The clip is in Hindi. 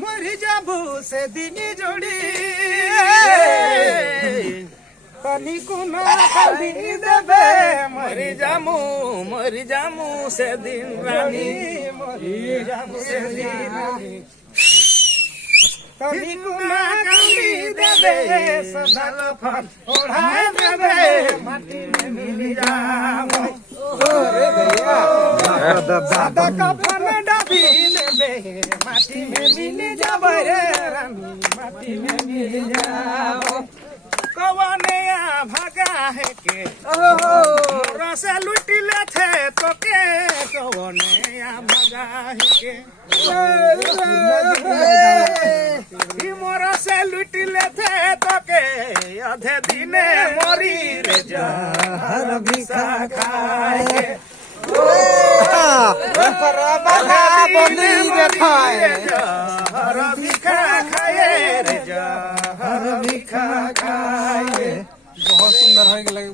मरी जाबू से दिन जोड़ी कनी कुना खाली देबे मरी जामू से दिन रानी मरी जामू से दिन रानी कनी कुना खाली देबे सदा लफन ओढ़ाए देबे माटी में मिल जाओ रे भैया सदा कफन डाबी देबे माटी में मिल जाबे रे रानी माटी में मिल जाओ कवने भागा है के मोरा से लुट ले थे तो के कवने भागा है के मोरा से लुट ले थे तो के आधे दिने मोरी रे जहर भिखा खाए बनी रे खाए जहर भिखा खाए रे जहर भिखा खाए। बहुत सुंदर है लगे